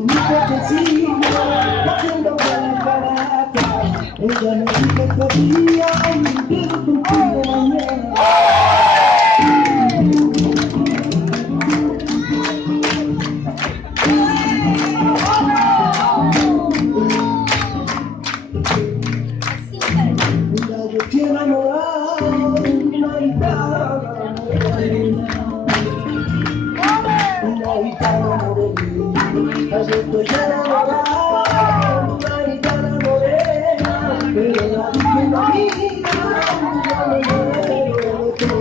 mi cuerpecillo, haciendo buena carata. Ella me dijo que día y quiero contigo mañana. Mira, yo estoy enamorado de una guitarra morena. Una guitarra morena. Yo estoy enamorado de una guitarra morena. Pero la vi que no mira, yo me muero de pena.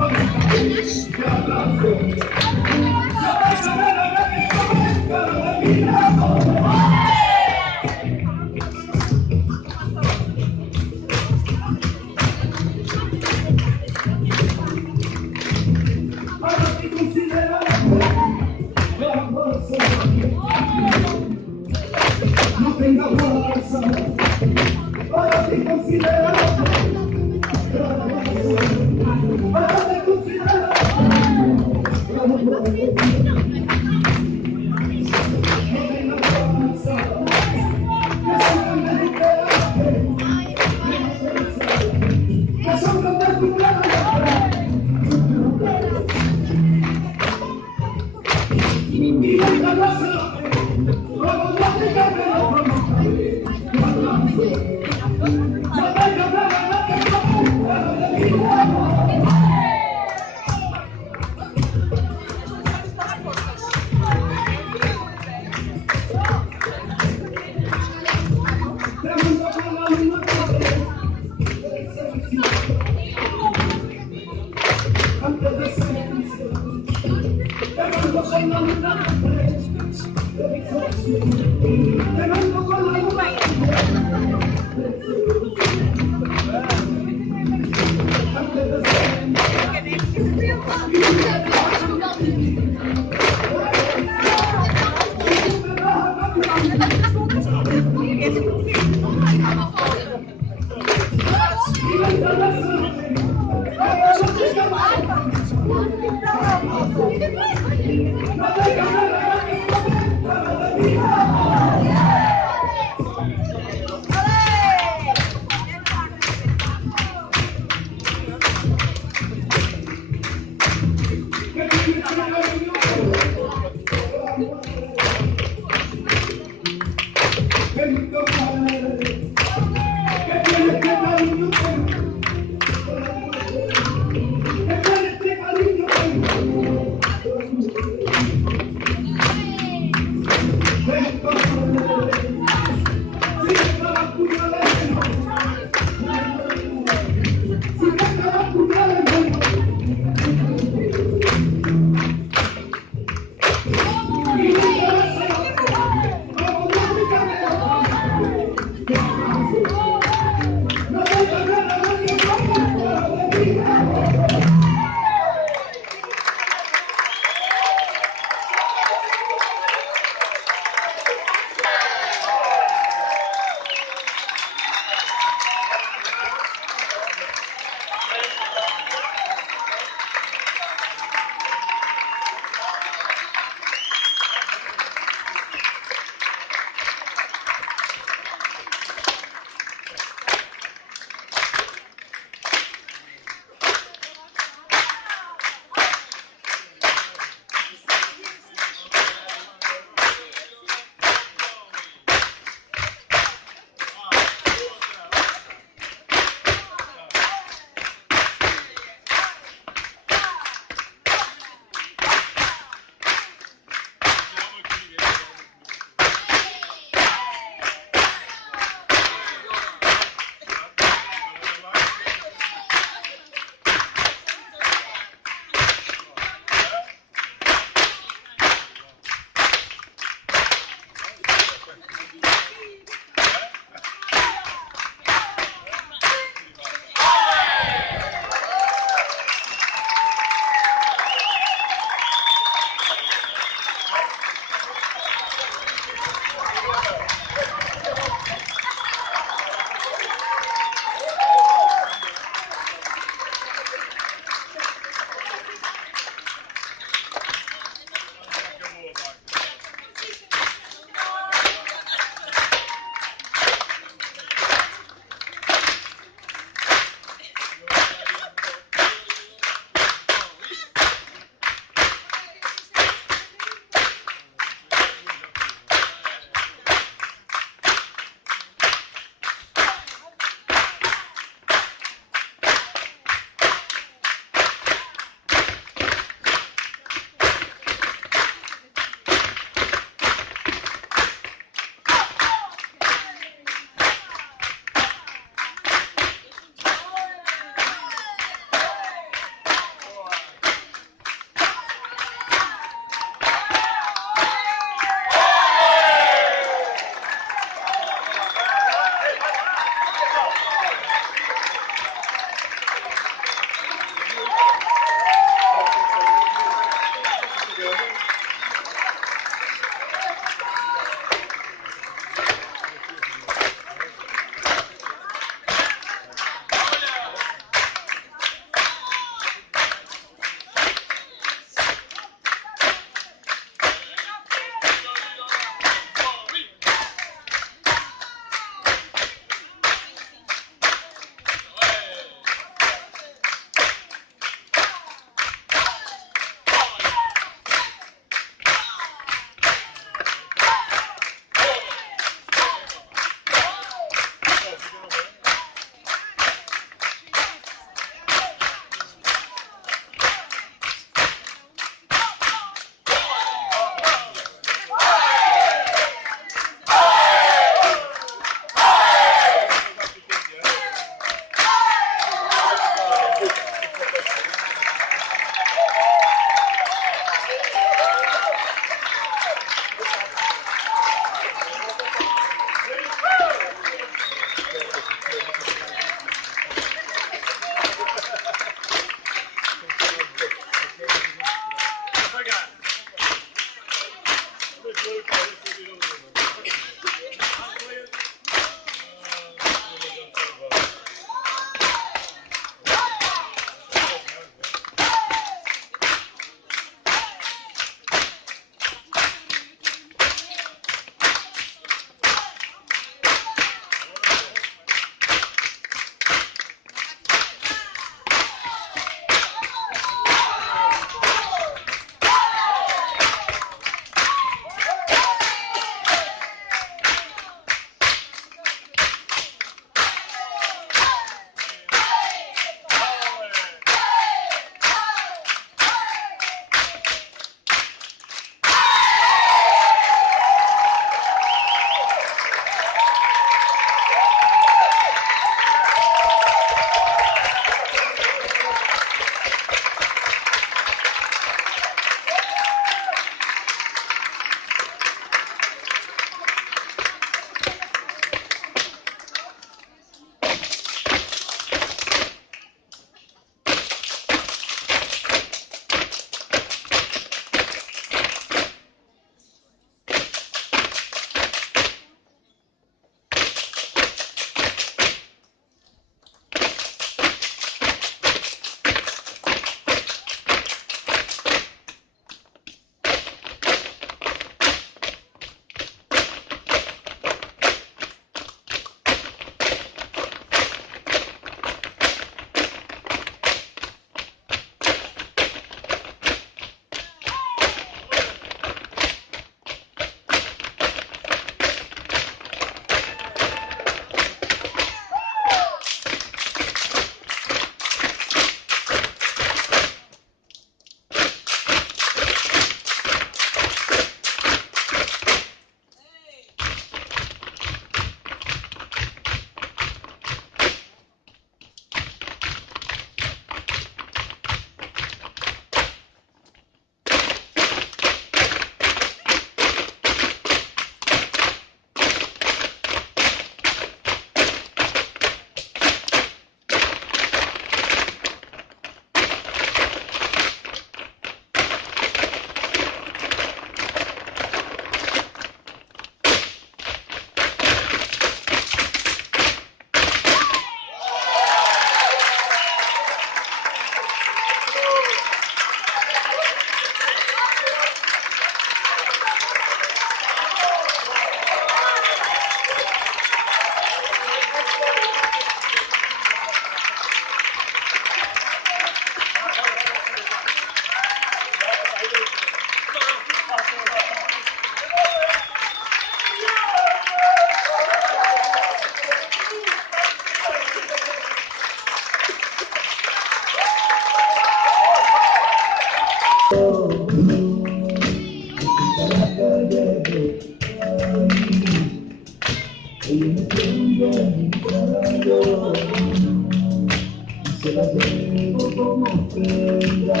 llevo como prenda,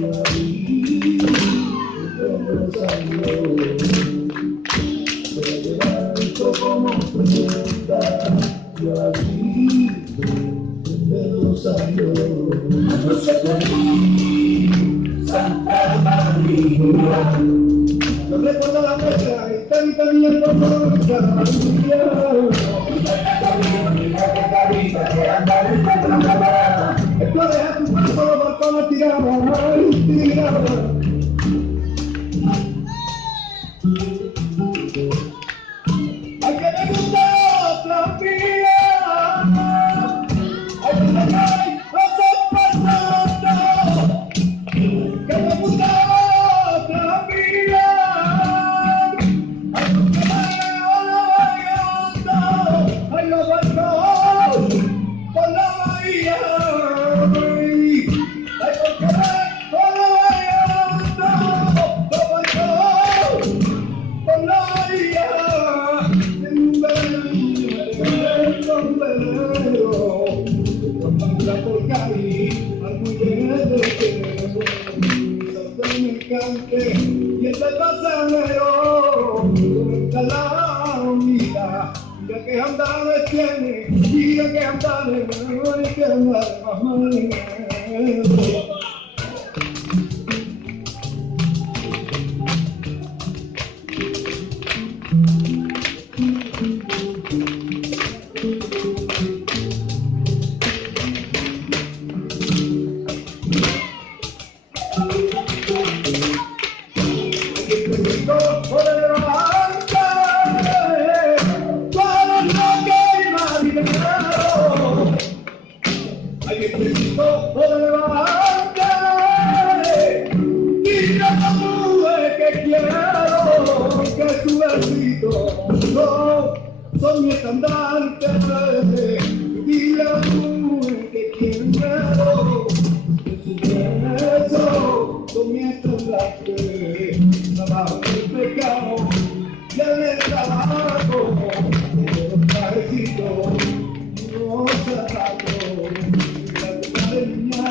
la vi de los años. Te la levanto como prenda, la vi de los años. No se te Santa María. No recuerdo la fecha, está en camino por Colombia. Esto deja tu paso, los balcones tirados. Hay que me gusta otra vida. Hay que me cae otro pasando. Que me gusta otra vida. Hay que me hay los barcos por la bahía. Hay que me por la bahía. Los barcos por la bahía. En un velero, por Cali, al muelle me cante y este pasajero comenta la vida. Mira que andares tiene, mira que andares, hay que andar más marinero. Son mi estandarte, dile a tú que quiero, que su beso son mi estandarte, trabajo el pecado, y el trabajo de los parecidos, no se ataco, dile a tu madre niña,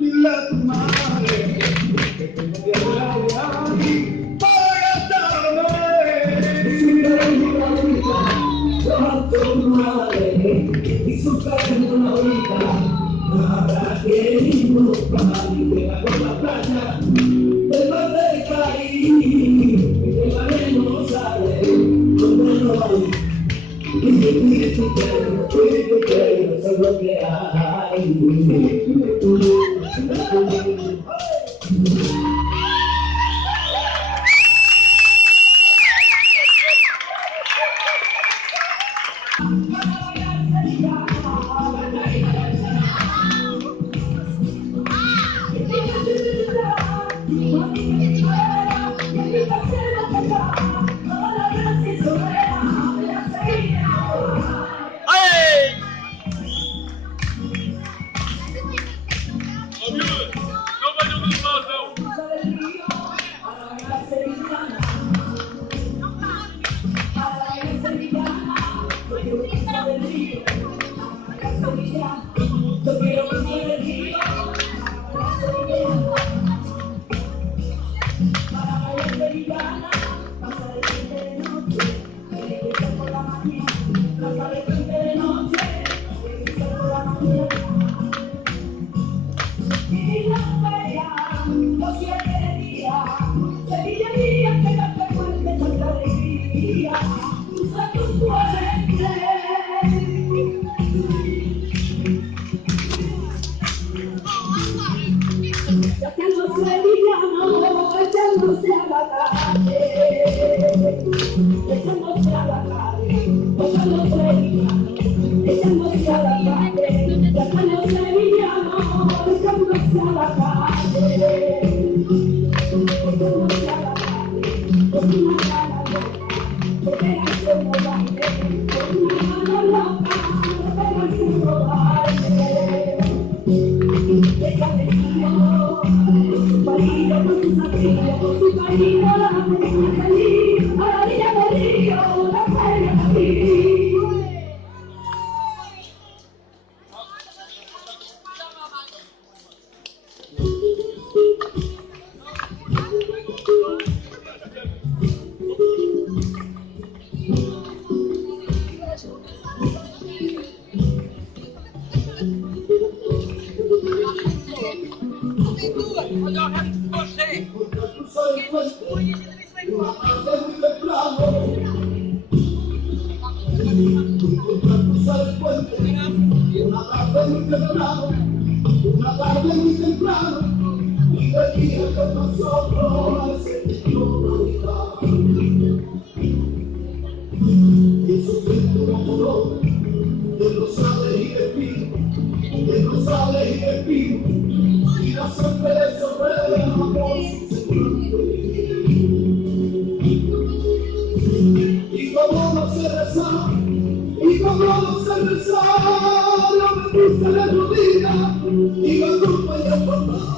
dile a tu madre, que tengo que hablar de aquí, para gastarme. Tu madre y su casa en una horita, habrá que ir para llegar por la playa del mar del Caribe, que el no sale, donde no hay, y tu quiero, eso es lo que hay. Una tarde muy temprano, y venía con nosotros al Señor. Jesucristo enamoró de rosales y de pino, de rosales y de pino, y la sangre de sobre amor sin sentido. Y como no se rezaba, y como no se rezaba, yo me puse de rodillas y me acompañé por más.